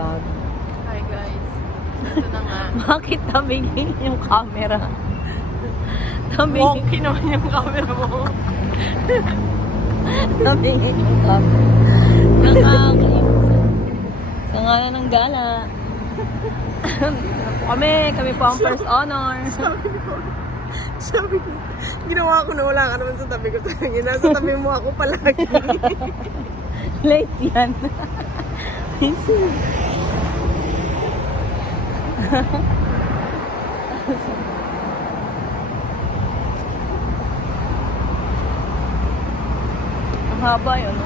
vlog. Hi guys. Ito na nga. Bakit tabingin yung camera? Tabingin. Wonky naman yung camera mo. Tabingin yung camera. Nakakainis. Sa ngalan ng gala. Kami po ang first honor. Sabi ko, ginawa ko na wala ka naman sa tabi ko. Nasa tabi mo ako palagi. Late yan. Ang haba yun.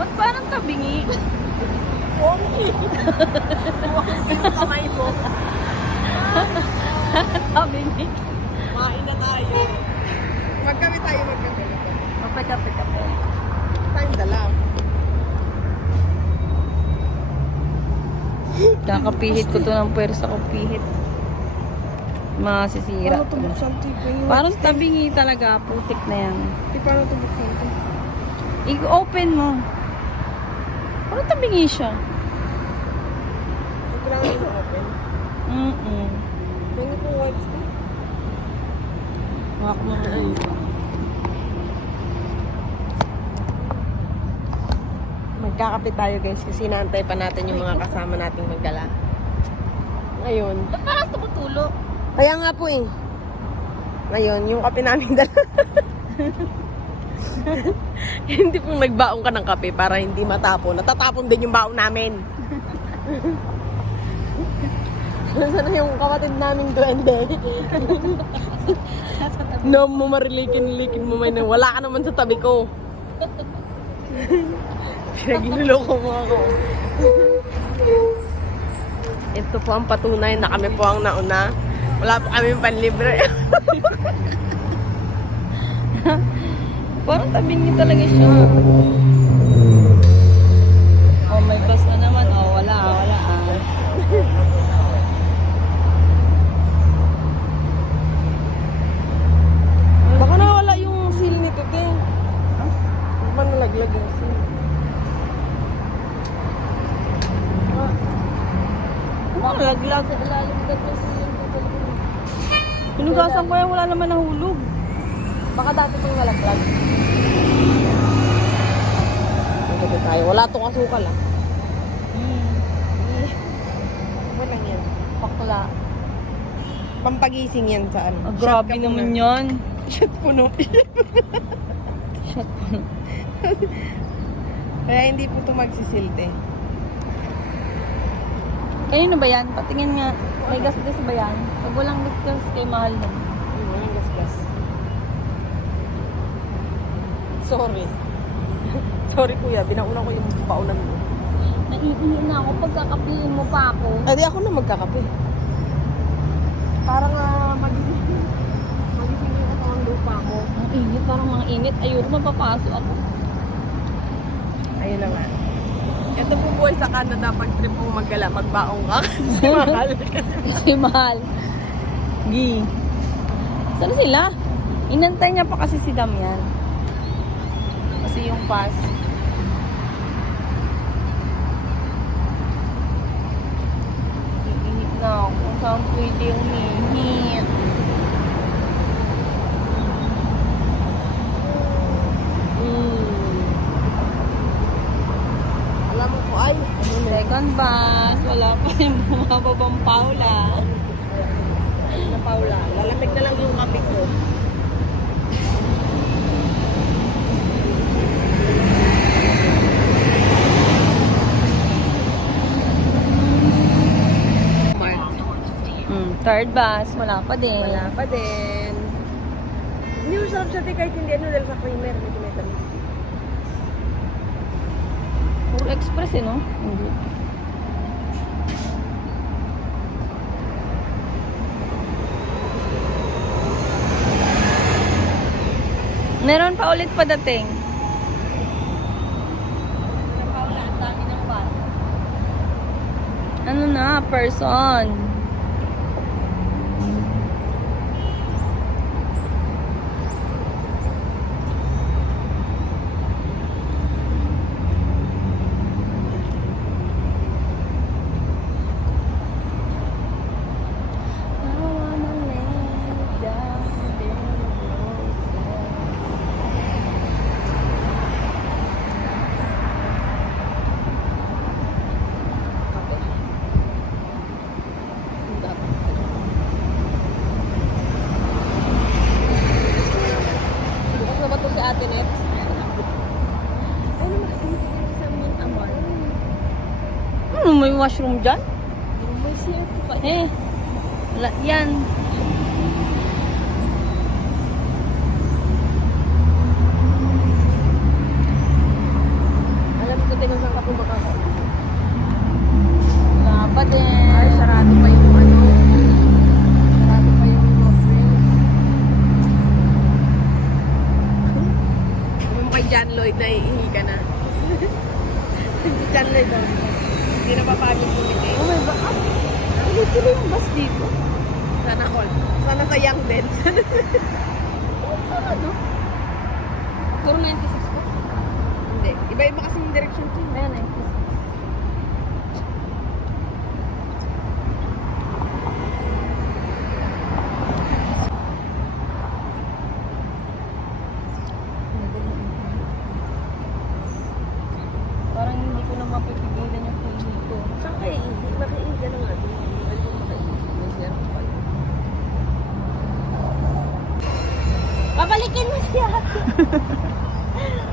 Ba't parang tabingi? Wonky. Wonky yung kamay mo. Tabingi. Kumain na tayo. Magkape tayo, magkape. Kape. Time dala. Kakapihit ko to ng pwersa ko pihit. Masisira. Paano tubuksan ito? Parang tabingi talaga. Putik na yan. Paano tubuksan ito? I-open mo. Parang tabingi siya. Kailangan mo open. Tingin ko wipes ko. Hawak mo na. Magkakape tayo guys kasi naantay pa natin yung mga kasama nating maggala. Ngayon. Ba't parang tumutulo? Kaya nga po eh. Ngayon, yung kape namin dala. Hindi pong nagbaong ka ng kape para hindi matapon. Natatapon din yung baong namin. Sana yung kapatid namin duwende. No mo marilikin mo may wala ka naman sa tabi ko. Pinagluloko mo ako. Ito po ang patunay na kami po ang nauna. Wala po kami panlibre. Parang tabingi talaga siya. Oh, may bus na naman. Oh, wala. Baka nawala yung seal nito, te. Baka nalaglag yung seal. Ano, naglag sa ilalim ka to sa Pinugasan ko yan, wala naman nahulog. Baka dati pang nalaglag. Ito tayo. Wala tong asukal, ah. Walang yan. Pakla. Pampagising yan sa ano. Grabe naman yan. Shot puno. Shot po. Kaya hindi po ito magsisilte. Kanino ba yan? Patingin nga. May gas-gas ba yan? Pag walang gas-gas, kay mahal na. Walang gas-gas. Sorry. Sorry kuya, binauna ko yung paunan mo. Naiihi na ako pagkakapihin mo pa ako. Ay, di ako na magkakape. Parang magising yung ang lupa mo. Ang init, parang mga init. Ayoko mapapaso ako. Ayun naman. Ito po buhay sa Canada, pag trip mong maggala, magbaong ka. Kasi mahal. Kasi mahal. Gi. Saan sila? Inantay niya pa kasi si Damian. Kasi yung pass. Iinip na ako kung saan pwede umihit. Alam mo po, ay, Second bus. Wala pa yung bumababang Paula. na Paula, lalamig na lang yung kape ko. Third bus. Wala pa din. Wala pa din. Hindi mo sarap siya kahit hindi ano dahil sa creamer, medyo may tamis. Puro express eh, no? Hindi. Meron pa ulit padating. Ang dami ng bus. Ano na, person. may washroom dyan? May CR po kayo. Eh, wala yan. Alam ko din kung saan ka po makakauwi. Wala pa din. Ay, sarado pa yung ano. Sarado pa yung mga friends. Ano mo kay John Lloyd na iihi ka na? Si John Lloyd oh. Hindi na papagod bumiti. Oh my God. Tuloy-tuloy yung bus dito. Sana all. Sana sayang din. Ano? Puro 96 po. Hindi. Iba-iba kasi yung direction to. Ayan, 96. Parang hindi ko na mapipigilan yung feeling ko. Saan kayo iihi? Makaihi ka ng ano. Ay, kung makaihi. May CR po kayo. Babalikin mo si ate.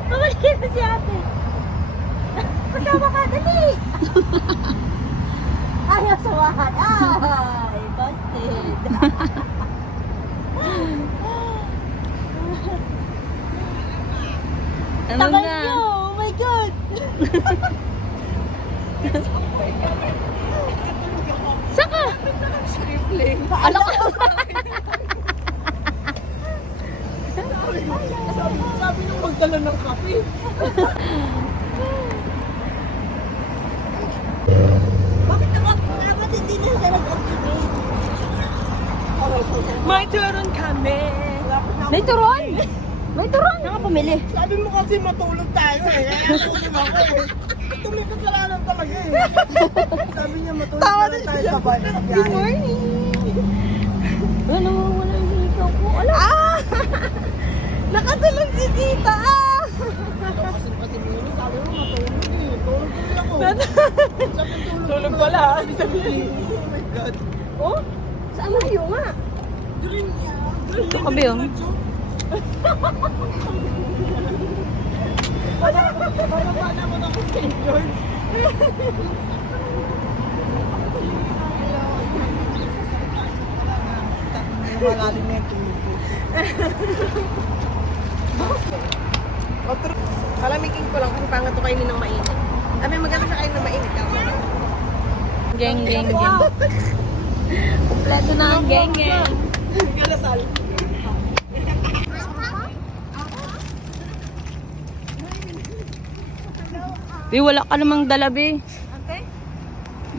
Babalikin mo si ate. Kasama ka, dali. Ayaw sawahan. Ay, busted. Ano Tagal na? nyo. Oh my God. Saka? Scribbling. Alam ko. Sabi nung magdala ng kape. Bakit dapat hindi na siya nag-activate? May turon kami. May turon. May turon. Nga pumili. Sabi mo kasi matulog tayo eh. Tulog ako eh. Ito may kasalanan talaga eh. Sabi niya matulog na tayo sa biyahe. Good morning. Ano, wala yung hikaw ko. Alam. Nakatulog si tita ah! Kasi Mimi, sabi mo matulog eh. Tulog ako. Tulog pala. Oh my God. Oh? Saan layo nga? Green niya. Ito kabi oh. Para mo na ako St. George. Malalim na yung tulog ko. Palamigin ko lang kung pangat to kainin ng mainit. Sabi maganda sa kainin ng mainit. Geng, geng, geng. Kompleto na ang geng, geng. Galasal. Uy, wala ka namang dalabi. Ate?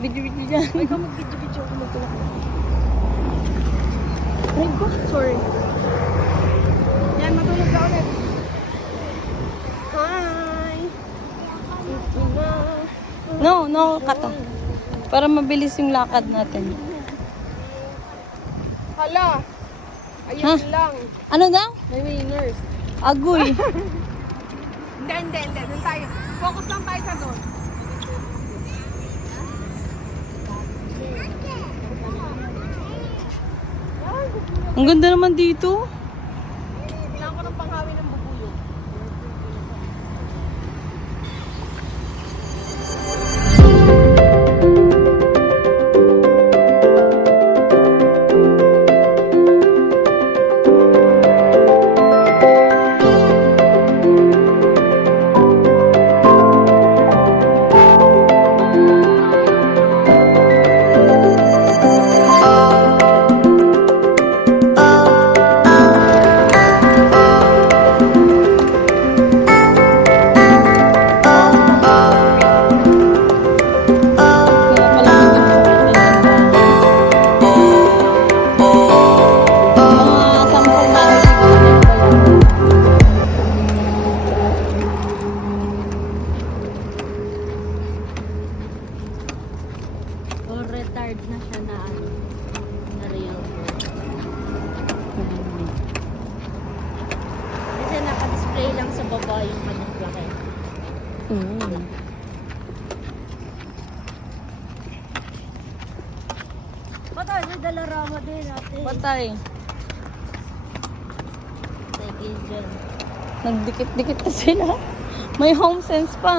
Video-video dyan. Ay, ka mag-video-video ako magtulak. Ay, ko? Sorry. Yan, matulog ka ulit. Hi! No, no, kata. Para mabilis yung lakad natin. Hala! Ayun Ha? lang. Ano daw? May winners. Agoy. Hindi. Doon tayo. Focus lang tayo sa doon. Ang ganda naman dito. Kailangan ko ng panghawi ng bubuyog. Kaya pala mga 10 bahay siguro yan pala. Or retard na siya na ano. Na real. Kasi naka-display lang sa baba yung kanyang laki. Patay, may dalarama din natin. Patay. Sige dyan. Nagdikit-dikit na sila. May home sense pa.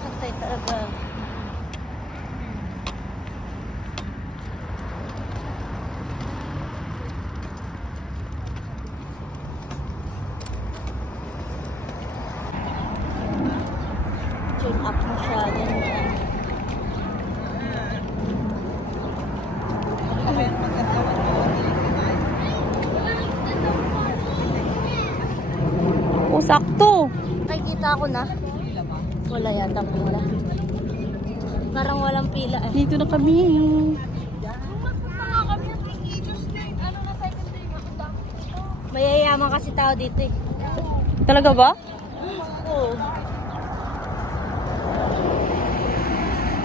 Patay talaga. Zoom up masyado. Oh, sakto. Nakikita ko na. Wala yata pila. Parang walang pila eh. Dito na kami. Mayayaman kasi tao dito eh. Talaga ba? Oo.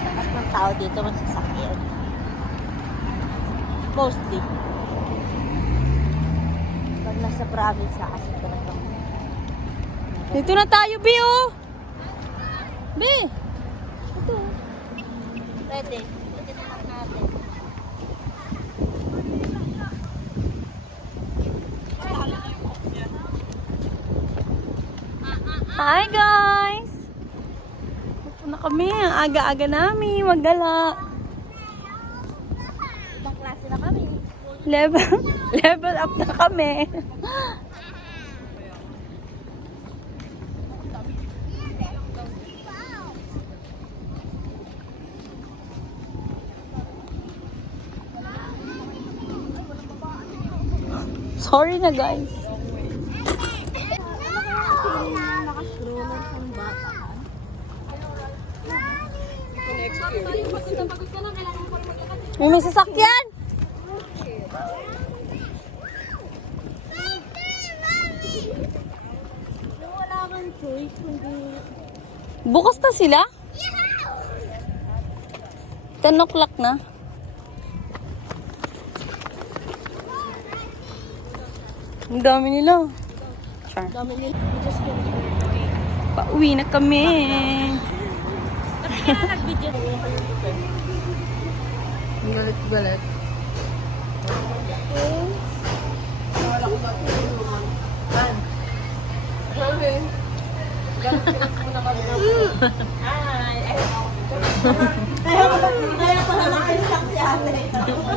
Lahat ng tao dito masasakyan. Mostly. Pag nasa province na kasi talaga. Dito na tayo, Bi, oh. Bi. Ito. Pwede. Pwede na lang natin. Hi, guys. Ito na kami. Ang aga-aga namin. Magdala. Ibang klase na kami. Level up na kami. Sorry na, guys. May sasakyan! Wala kang choice kundi Bukas na sila? 10 o'clock na. Ang dami nila. Char. dami nila. Just Pauwi na kami. kaya nag-video. Galit-galit. Kaya pala nag-stock si ate.